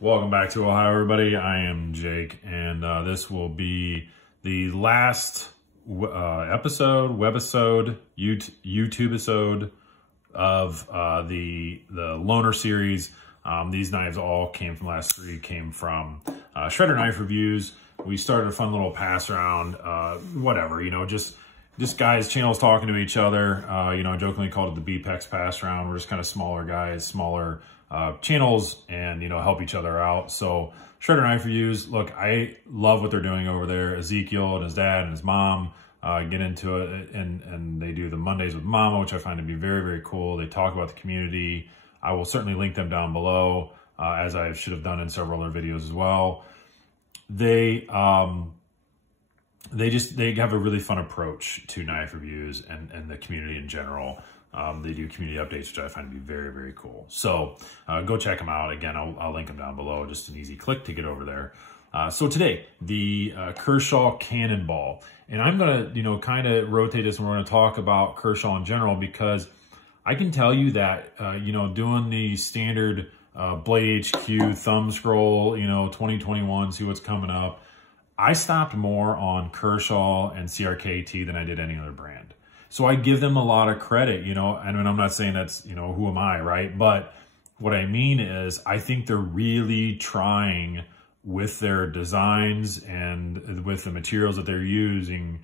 Welcome back to Ohio, everybody. I am Jake, and this will be the last webisode, YouTube episode of the loaner series. These knives all came from came from Shredder Knife Reviews. We started a fun little pass around, whatever, just guys, channels talking to each other. I jokingly called it the BPEX pass around. We're just kind of smaller guys, smaller channels, and help each other out. So Shredder Knife Reviews, look, I love what they're doing over there. Ezekiel and his dad and his mom get into it, and they do the Mondays with Mama, which I find to be very, very cool. They talk about the community. I will certainly link them down below, as I should have done in several other videos as well. They have a really fun approach to knife reviews and the community in general. They do community updates, which I find to be very, very cool. So go check them out. Again, I'll link them down below. Just an easy click to get over there. So today, the Kershaw Cannonball. And I'm going to, kind of rotate this, and we're going to talk about Kershaw in general, because I can tell you that, doing the standard Blade HQ thumb scroll, 2021, see what's coming up, I stopped more on Kershaw and CRKT than I did any other brand. So I give them a lot of credit, I mean, I'm not saying that's, who am I, right? But what I mean is I think they're really trying with their designs and with the materials that they're using.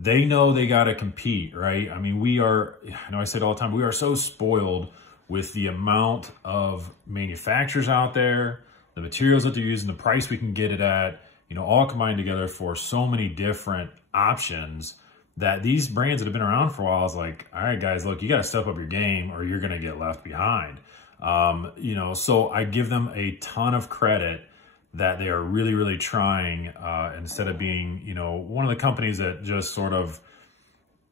They know they got to compete, right? I mean, I say it all the time, we are so spoiled with the amount of manufacturers out there, the materials that they're using, the price we can get it at, all combined together for so many different options, that these brands that have been around for a while is like, all right, guys, look, you got to step up your game or you're going to get left behind. So I give them a ton of credit that they are really, really trying, instead of being, one of the companies that just sort of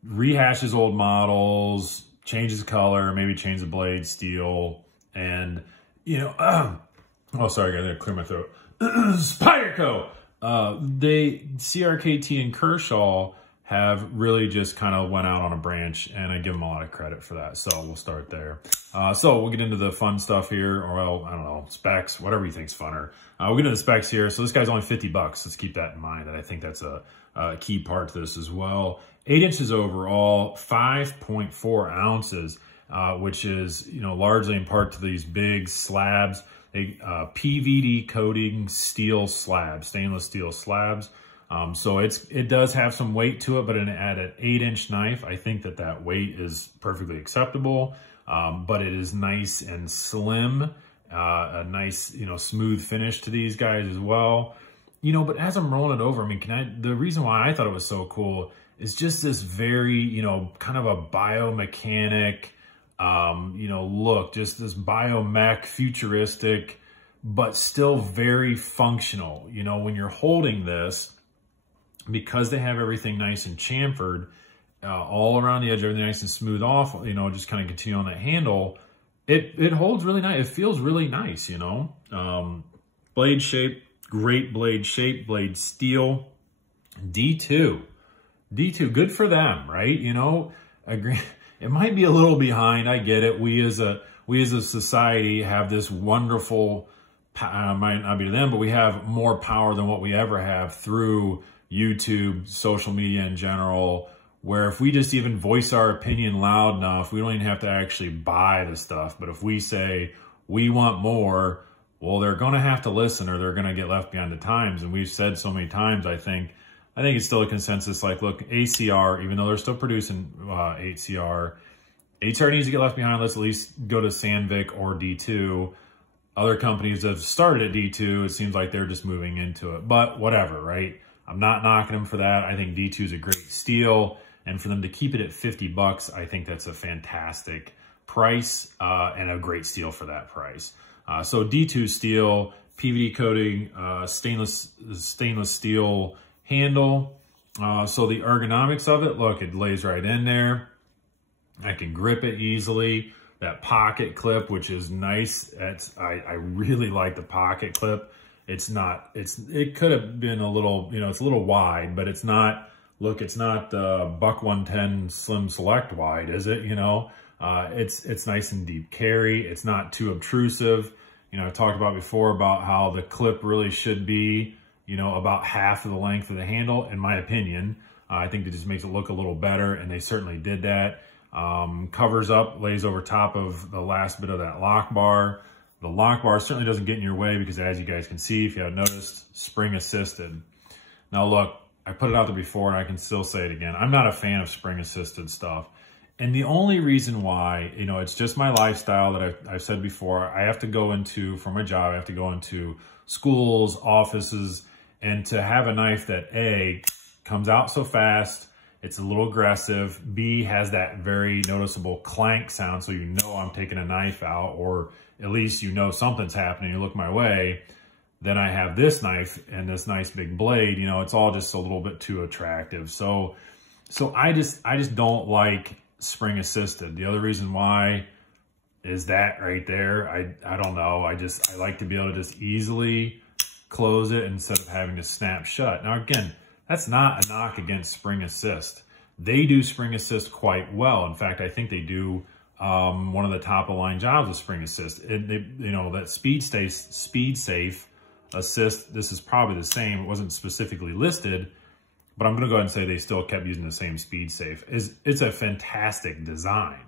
rehashes old models, changes color, maybe change the blade steel, and, oh, sorry, guys, I gotta clear my throat. Spyderco! CRKT and Kershaw have really just kind of went out on a branch, and I give them a lot of credit for that. So we'll start there. So we'll get into the fun stuff here, or well, I don't know, specs, whatever you think's funner. We'll get into the specs here. So this guy's only 50 bucks. Let's keep that in mind. And I think that's a key part to this as well. 8 inches overall, 5.4 ounces, which is, largely in part to these big slabs. PVD coating steel slabs, stainless steel slabs. So it does have some weight to it, but at an 8-inch knife, I think that weight is perfectly acceptable. But it is nice and slim, a nice, smooth finish to these guys as well. But as I'm rolling it over, I mean, the reason why I thought it was so cool is just this very, kind of a biomechanic, look, just this biomech, futuristic, but still very functional. When you're holding this, because they have everything nice and chamfered, all around the edge, everything nice and smooth off, just kind of continue on that handle, it holds really nice. It feels really nice, Blade shape, great blade shape, blade steel, D2, good for them, right? Agree. It might be a little behind. I get it. We as a society have this wonderful, might not be to them, but we have more power than what we ever have through YouTube, social media in general, where if we just even voice our opinion loud enough, we don't even have to actually buy the stuff. But if we say we want more, well, they're going to have to listen, or they're going to get left behind the times. And we've said so many times, I think it's still a consensus. Like, look, ACR, even though they're still producing 8CR needs to get left behind. Let's at least go to Sandvik or D2. Other companies have started at D2. It seems like they're just moving into it. But whatever, right? I'm not knocking them for that. I think D2 is a great steel. And for them to keep it at 50 bucks, I think that's a fantastic price, and a great steel for that price. So D2 steel, PVD coating, stainless steel handle. So the ergonomics of it, look, it lays right in there. I can grip it easily. That pocket clip, which is nice. I really like the pocket clip. It could have been a little, it's a little wide, but it's not, look, it's not the Buck 110 Slim Select wide, is it? It's nice and deep carry. It's not too obtrusive. You know, I talked about before about how the clip really should be, you know, about half of the length of the handle, in my opinion. I think it just makes it look a little better, and they certainly did that. Covers up, lays over top of the last bit of that lock bar. The lock bar certainly doesn't get in your way because, as you guys can see, if you haven't noticed, spring assisted. Now look, I put it out there before and I can still say it again. I'm not a fan of spring assisted stuff. And the only reason why, you know, it's just my lifestyle that I've said before. I have to go into, for my job, I have to go into schools, offices, and to have a knife that A, comes out so fast, it's a little aggressive, B, has that very noticeable clank sound so you know I'm taking a knife out, or at least you know something's happening, you look my way. Then I have this knife and this nice big blade, you know, it's all just a little bit too attractive. So I just don't like spring assisted. The other reason why is that right there. I don't know. I like to be able to just easily close it instead of having to snap shut. Now again, that's not a knock against spring assist. They do spring assist quite well. In fact, I think they do one of the top of the line jobs with spring assist. You know, that speed safe assist, this is probably the same. It wasn't specifically listed, but I'm gonna go ahead and say they still kept using the same speed safe. It's a fantastic design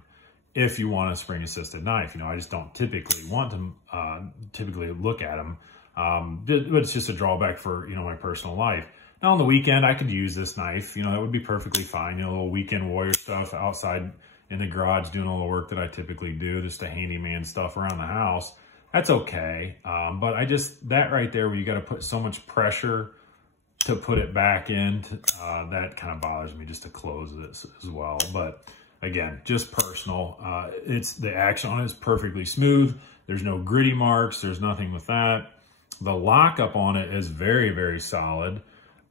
if you want a spring assisted knife. You know, I just don't typically want to typically look at them. But it's just a drawback for, you know, my personal life. Now on the weekend, I could use this knife. You know, that would be perfectly fine. You know, a little weekend warrior stuff outside in the garage doing all the work that I typically do, just the handyman stuff around the house. That's okay. But that right there where you got to put so much pressure to put it back in, that kind of bothers me just to close this as well. But again, just personal. The action on it is perfectly smooth. There's no gritty marks. There's nothing with that. The lockup on it is very, very solid.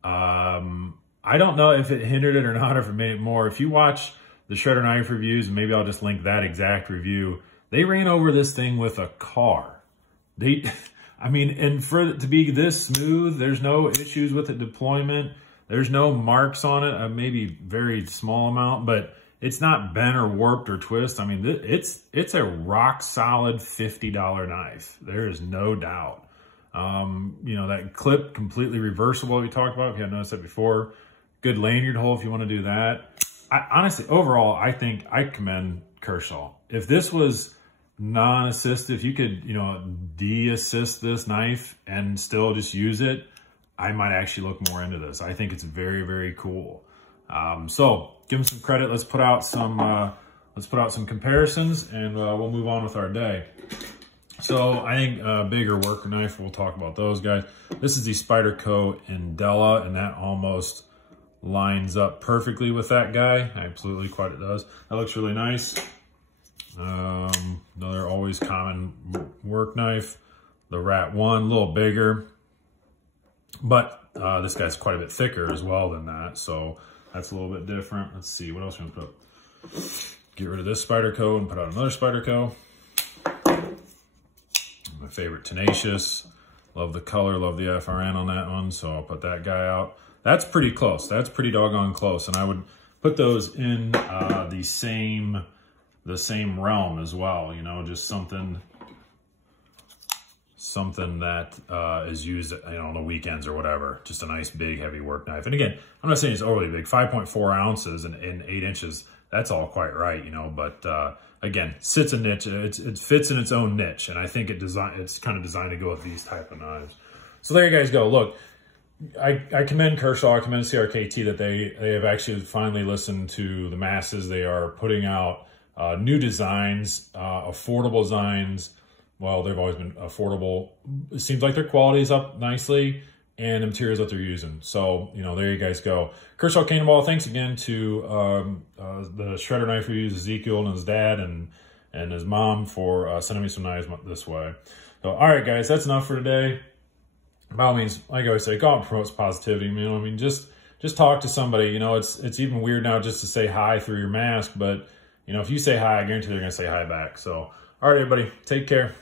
I don't know if it hindered it or not, or if it made it more. If you watch the Shredder Knife reviews, and maybe I'll just link that exact review, they ran over this thing with a car. I mean, and for it to be this smooth, there's no issues with the deployment. There's no marks on it, maybe very small amount, but it's not bent or warped or twist. I mean, it's a rock solid $50 knife. There is no doubt. You know, that clip, completely reversible we talked about, if you hadn't noticed that before. Good lanyard hole if you want to do that. Honestly, overall, I think I commend Kershaw. If this was non-assist, if you could, you know, de-assist this knife and still just use it, I might actually look more into this. I think it's very, very cool. So give them some credit. Let's put out some comparisons, and we'll move on with our day. So I think a bigger worker knife, we'll talk about those guys. This is the Spyderco Indela, and that almost lines up perfectly with that guy. Absolutely, quite it does. That looks really nice. Another always common work knife, the Rat 1, a little bigger, but this guy's quite a bit thicker as well than that, so that's a little bit different. Let's see, what else we're gonna put? Get rid of this Spyderco and put out another Spyderco. My favorite, Tenacious. Love the color, love the FRN on that one, so I'll put that guy out. That's pretty close. That's pretty doggone close, and I would put those in the same realm as well. You know, just something that is used, you know, on the weekends or whatever. Just a nice big heavy work knife. And again, I'm not saying it's overly big. 5.4 ounces and 8 inches. That's all quite right, you know. But again, sits a niche. It fits in its own niche, and I think it's kind of designed to go with these type of knives. So there you guys go. Look, I commend Kershaw, I commend CRKT that they have actually finally listened to the masses. They are putting out new designs, affordable designs. Well, they've always been affordable. It seems like their quality is up nicely, and the materials that they're using. So, you know, there you guys go. Kershaw Cannonball, thanks again to the Shredder Knife Reviews, Ezekiel and his dad and his mom for sending me some knives this way. So, all right, guys, that's enough for today. By all means, like I always say, go out and promote positivity. You know, I mean, just talk to somebody. You know, it's even weird now just to say hi through your mask, but you know, if you say hi, I guarantee they're gonna say hi back. So, all right, everybody, take care.